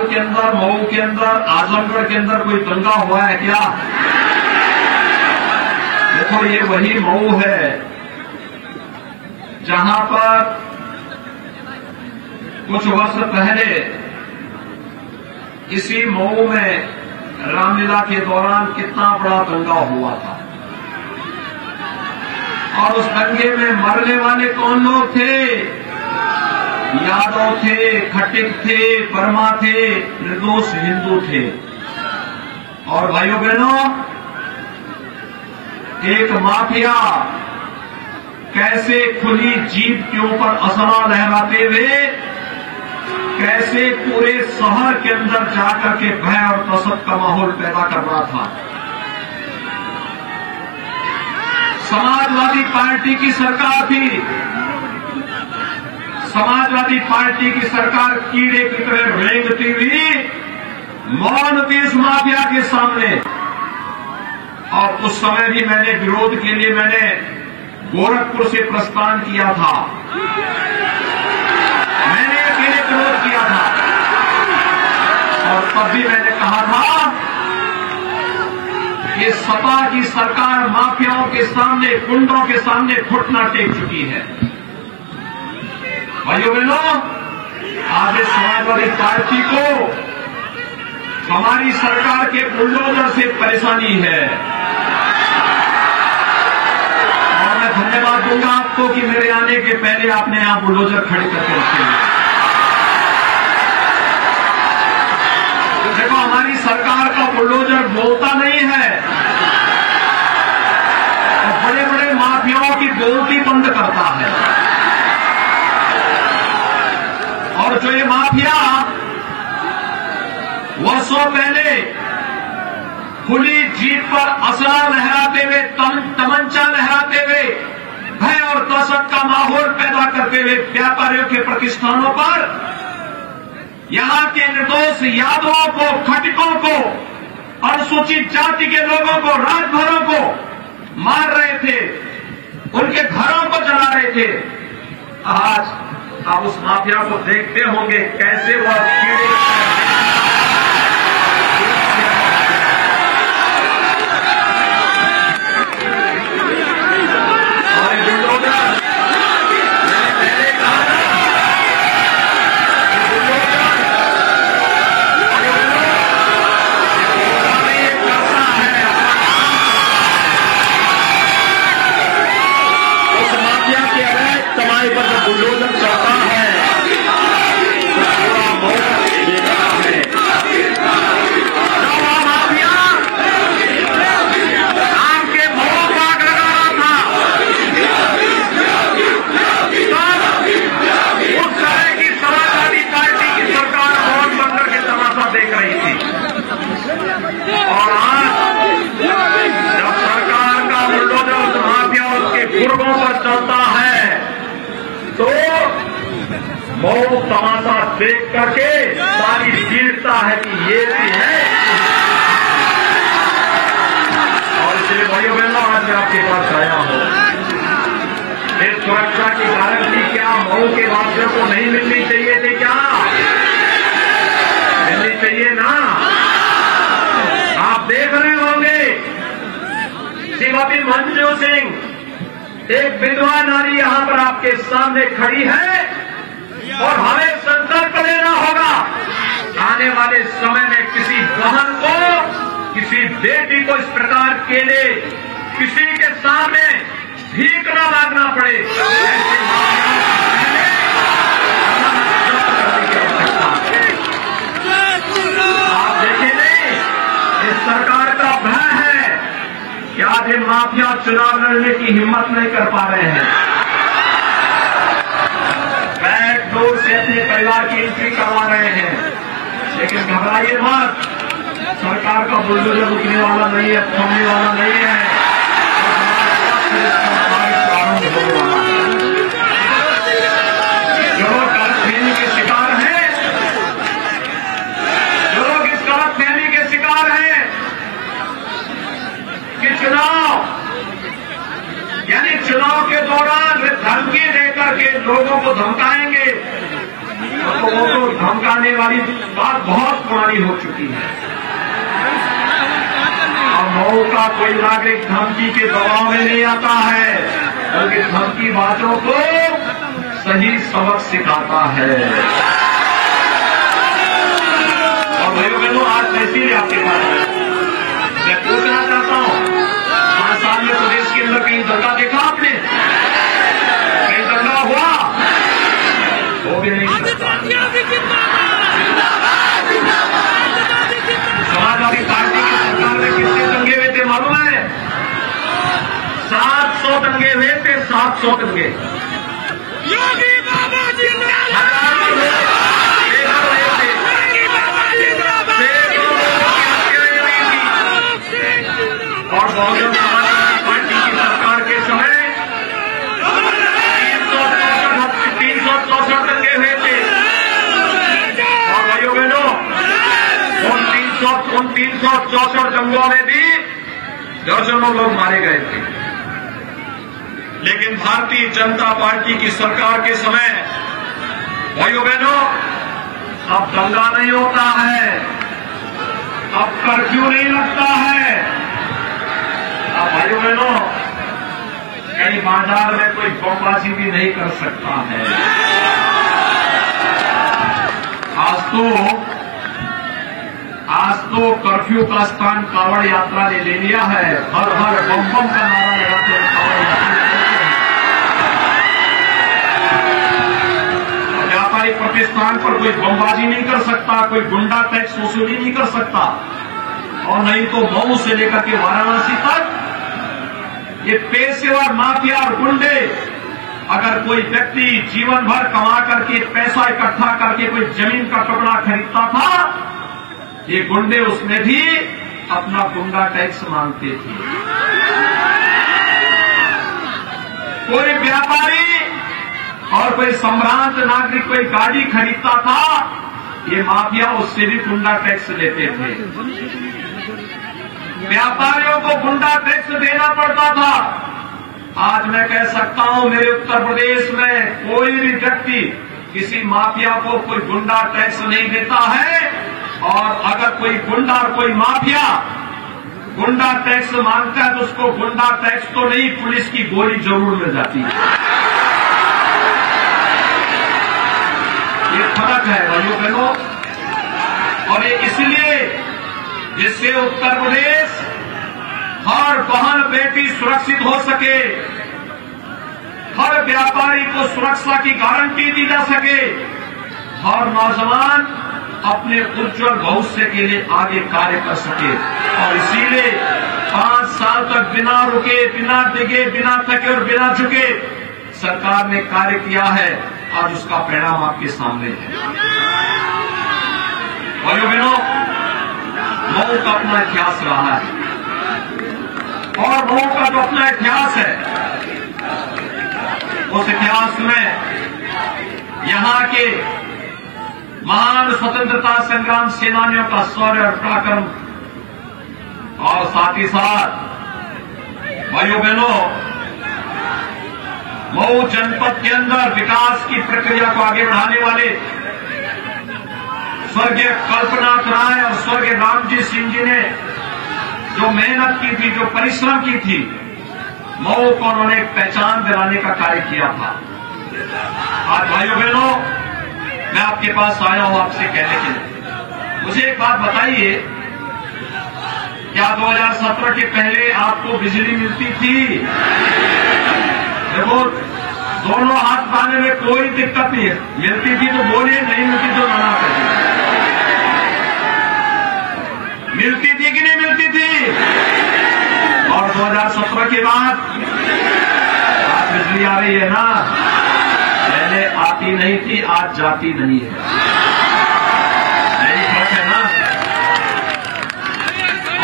भोपाल के अंदर, मऊ के अंदर, आजमगढ़ के अंदर कोई दंगा हुआ है क्या? देखो, ये वही मऊ है जहां पर कुछ वर्ष पहले इसी मऊ में रामलीला के दौरान कितना बड़ा दंगा हुआ था। और उस दंगे में मरने वाले कौन लोग थे? यादव थे, खटिक थे, वर्मा थे, निर्दोष हिंदू थे। और भाइयों बहनों, एक माफिया कैसे खुली जीप के ऊपर असला लहराते हुए कैसे पूरे शहर के अंदर जाकर के भय और दहशत का माहौल पैदा कर रहा था। समाजवादी पार्टी की सरकार थी। समाजवादी पार्टी की सरकार कीड़े की तरह रेंगती हुई मौन थी इस माफिया के सामने। और उस समय भी मैंने विरोध के लिए गोरखपुर से प्रस्थान किया था। मैंने अकेले विरोध किया था और तब भी मैंने कहा था कि सपा की सरकार माफियाओं के सामने, गुंडों के सामने घुटना टेक चुकी है। भाइयों बहनों, आज इस समाजवादी पार्टी को हमारी सरकार के बुलडोजर से परेशानी है। और मैं धन्यवाद दूंगा आपको कि मेरे आने के पहले आपने यहां बुलडोजर खड़े करके रखे हैं। देखो, हमारी सरकार का बुलडोजर बोलता नहीं है और बड़े बड़े माफियाओं की बोलती बंद करता है। और जो ये माफिया वर्षों पहले खुली जीप पर असला लहराते हुए, तमंचा लहराते हुए भय और दहशत का माहौल पैदा करते हुए व्यापारियों के प्रतिष्ठानों पर यहां के निर्दोष यादवों को, खटिकों को, अनुसूचित जाति के लोगों को, राजभरों को मार रहे थे, उनके घरों को जला रहे थे। आज आप उस माफिया को देखते होंगे कैसे वह कीड़े मऊ तमाशा देख करके सारी चीरता है कि ये भी है। और इसलिए भाइयों बहनों, आज मैं आपके पास आया हूं। इस सुरक्षा की गारंटी क्या मऊ के वासियों को नहीं मिलनी चाहिए थी? क्या मिलनी चाहिए ना? आप देख रहे होंगे श्रीमती मंजू सिंह, एक विधवा नारी यहां पर आपके सामने खड़ी है और हमें संकल्प लेना होगा आने वाले समय में किसी बहन को, किसी बेटी को इस प्रकार के लिए किसी के सामने भीख न मांगना पड़े। ऐसे आप देखेंगे इस सरकार का भय है कि आज ये माफिया चुनाव लड़ने की हिम्मत नहीं कर पा रहे हैं। बैकडोर से अपने परिवार की एंट्री करवा रहे हैं, लेकिन घबराइए मत, सरकार का बुलडोजर रुकने वाला नहीं है, थमने वाला नहीं है। प्रारंभ होने वाला है। जो लोग गलतफहमी के शिकार हैं, जो लोग इस गलतफहमी के शिकार हैं कि चुनाव यानी चुनाव के दौरान वे धमकी देकर के लोगों को धमकाएंगे, तो वो तो धमकाने वाली बात बहुत पुरानी हो चुकी है। अब मऊ का कोई नागरिक धमकी के दबाव में नहीं आता है, बल्कि धमकी बातों को सही सबक सिखाता है। और भाइयों बहनों, आज मैं इसीलिए आपके पास मैं पूछना चाहता हूं, 5 साल में प्रदेश के अंदर कहीं दंगा देखा आपने? कहीं दंगा हुआ? हो भी नहीं सकता। समाजवादी पार्टी की सरकार में कितने दंगे हुए थे मालूम है? 700 दंगे हुए थे, 700 दंगे। योगी बाबा जिंदाबाद, और बहुजन समाज पार्टी की सरकार के समय 364 दंगे हुए थे। और भाइयों बहनों, उन 364 दंगों में भी दर्जनों लोग मारे गए थे। लेकिन भारतीय जनता पार्टी की सरकार के समय भाइयों बहनों, अब दंगा नहीं होता है, अब कर्फ्यू नहीं लगता है। अब भाइयों बहनों, कहीं बाजार में कोई बमबाजी भी नहीं कर सकता है। आज तो कर्फ्यू का स्थान कांवड़ यात्रा ने ले लिया है। हर हर बम बम का नारा लगाते हैं कांवड़ यात्रा। व्यापारिक प्रतिष्ठान पर कोई बमबाजी नहीं कर सकता, कोई गुंडा टैक्स वसूली नहीं कर सकता। और नहीं तो मऊ से लेकर के वाराणसी तक ये पेशेवर माफिया और गुंडे, अगर कोई व्यक्ति जीवन भर कमा करके पैसा इकट्ठा करके कोई जमीन का टुकड़ा खरीदता था, ये गुंडे उसमें भी अपना गुंडा टैक्स मांगते थे। कोई व्यापारी और कोई सम्भ्रांत नागरिक कोई गाड़ी खरीदता था, ये माफिया उससे भी गुंडा टैक्स लेते थे। व्यापारियों को गुंडा टैक्स देना पड़ता था। आज मैं कह सकता हूं, मेरे उत्तर प्रदेश में कोई भी व्यक्ति किसी माफिया को कोई गुंडा टैक्स नहीं देता है। और अगर कोई गुंडा और कोई माफिया गुंडा टैक्स मांगता है तो उसको गुंडा टैक्स तो नहीं, पुलिस की गोली जरूर मिल जाती है। ये फर्क है भाइयों बहनों। और ये इसलिए जिससे उत्तर प्रदेश हर बहन बेटी सुरक्षित हो सके, हर व्यापारी को सुरक्षा की गारंटी दी जा सके, हर नौजवान अपने उज्जवल भविष्य के लिए आगे कार्य कर सके। और इसीलिए 5 साल तक बिना रुके, बिना डिगे, बिना थके और बिना झुके सरकार ने कार्य किया है। आज उसका परिणाम आपके सामने है। भाइयों बहनों, मऊ का अपना इतिहास रहा है और मऊ का जो अपना इतिहास है, उस इतिहास में यहां के महान स्वतंत्रता संग्राम सेनानियों का शौर्य और पराक्रम, और साथ ही साथ भाइयों बहनों, मऊ जनपद के अंदर विकास की प्रक्रिया को आगे बढ़ाने वाले स्वर्गीय कल्पनाथ राय और स्वर्गीय रामजी सिंह जी ने जो मेहनत की थी, जो परिश्रम की थी, मऊ को उन्होंने एक पहचान दिलाने का कार्य किया था। आज भाइयों बहनों, मैं आपके पास आया हूं आपसे कहने के लिए, मुझे एक बात बताइए, क्या 2017 के पहले आपको बिजली मिलती थी? देखो, दोनों हाथ पाने में कोई दिक्कत नहीं है। मिलती थी तो बोलिए, नहीं मिलती तो मना करिए। मिलती थी कि नहीं मिलती थी? और 2017 के बाद आज बिजली आ रही है ना, पहले आती नहीं थी, आज जाती नहीं है। यही फर्क है ना।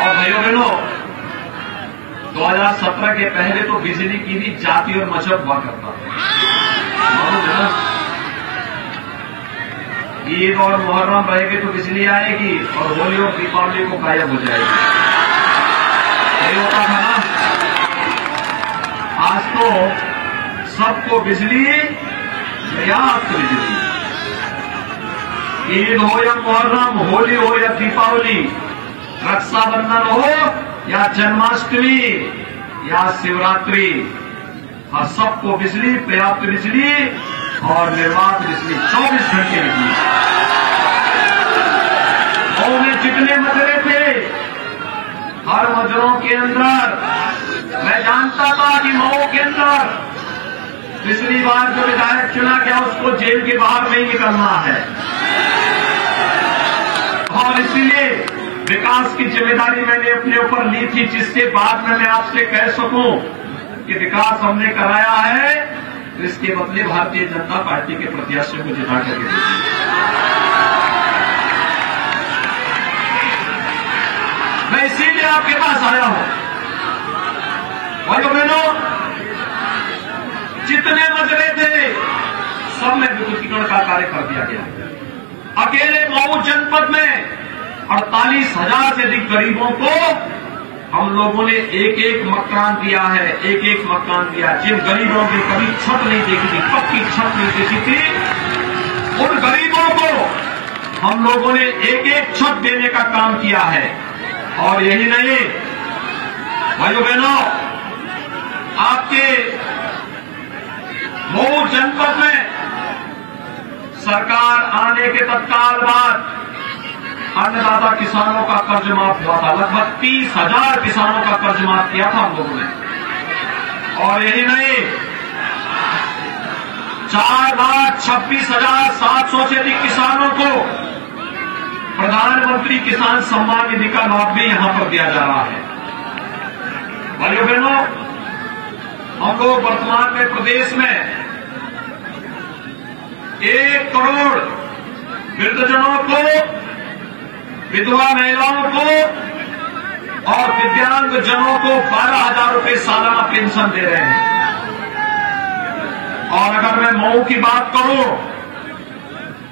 और भाइयों बहनों, 2017 के पहले तो बिजली की भी जाति और मजहब हुआ करता था, मालूम है ना। ईद और मुहर्रम रहेगी तो बिजली आएगी, और होली और दीपावली को गायब हो जाएगी। यही होता था ना। आज तो सबको बिजली, पर्याप्त बिजली। ईद हो या मुहर्रम, होली हो या दीपावली, रक्षाबंधन हो या जन्माष्टमी या शिवरात्रि, हर सबको बिजली, पर्याप्त बिजली और निर्बाध बिजली 24 घंटे बिजली। मऊ में जितने मजरे थे, हर मजरों के अंदर मैं जानता था कि मऊ के अंदर पिछली बार जो विधायक चुना गया उसको जेल के बाहर नहीं निकलना है, और इसीलिए विकास की जिम्मेदारी मैंने अपने ऊपर ली थी, जिससे बाद में मैं आपसे कह सकूं कि विकास हमने कराया है, तो इसके बदले भारतीय जनता पार्टी के प्रत्याशियों को जिता करके दीजिए। मैं इसीलिए आपके पास आया हूं। भाइयों बहनों, जितने मजरे थे सब में विद्युतीकरण का कार्य कर दिया गया। अकेले मऊ जनपद में 48,000 से अधिक गरीबों को हम लोगों ने एक एक मकान दिया है, एक एक मकान दिया। जिन गरीबों की कभी छत नहीं देखी थी, पक्की छत नहीं देखी थी, उन गरीबों को हम लोगों ने एक एक छत देने का काम किया है। और यही नहीं भाइयों बहनों, आपके मऊ जनपद में सरकार आने के तत्काल बाद अन्नदाता किसानों का कर्ज माफ हुआ था। लगभग 30,000 किसानों का कर्ज माफ किया था हम लोगों ने। और यही नहीं, 4,26,700 से अधिक किसानों को प्रधानमंत्री किसान सम्मान निधि का लाभ भी यहां पर दिया जा रहा है। भाइयों बहनों, हम लोग वर्तमान में प्रदेश में 1 करोड़ वृद्धजनों को, विधवा महिलाओं को और दिव्यांग जनों को 12,000 रुपये सालाना पेंशन दे रहे हैं। और अगर मैं मऊ की बात करूं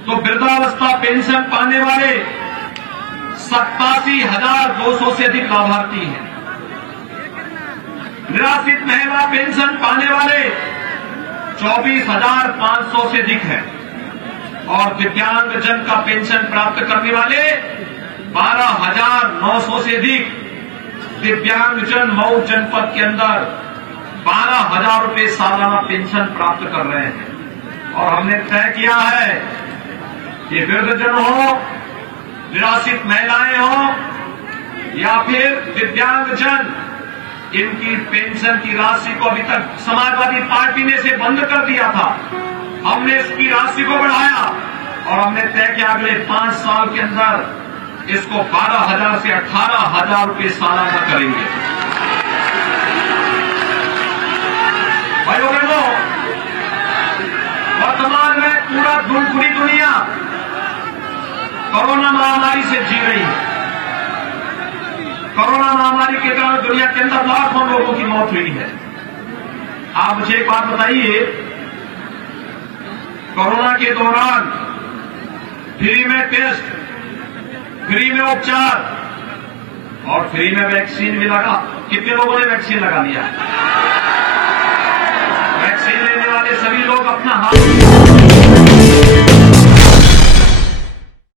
तो वृद्धावस्था पेंशन पाने वाले 87,200 से अधिक लाभार्थी हैं। निराश्रित महिला पेंशन पाने वाले 24,500 से अधिक हैं। और दिव्यांग जन का पेंशन प्राप्त करने वाले 12,900 से अधिक दिव्यांगजन मऊ जनपद के अंदर 12,000 रुपये सालाना पेंशन प्राप्त कर रहे हैं। और हमने तय किया है कि वृद्धजन हो, निराश्रित महिलाएं हो या फिर दिव्यांगजन, इनकी पेंशन की राशि को अभी तक समाजवादी पार्टी ने इसे बंद कर दिया था। हमने इसकी राशि को बढ़ाया और हमने तय किया अगले 5 साल के अंदर इसको 12,000 से 18,000 रुपये सालाना करेंगे। भाइयों बहनों, वर्तमान में पूरी दुनिया कोरोना महामारी से जी रही है। कोरोना महामारी के कारण दुनिया के अंदर लाखों लोगों की मौत हुई है। आप मुझे एक बात बताइए, कोरोना के दौरान फ्री में टेस्ट, फ्री में उपचार और फ्री में वैक्सीन भी लगा। कितने लोगों ने वैक्सीन लगा लिया? वैक्सीन लेने वाले सभी लोग अपना हाथ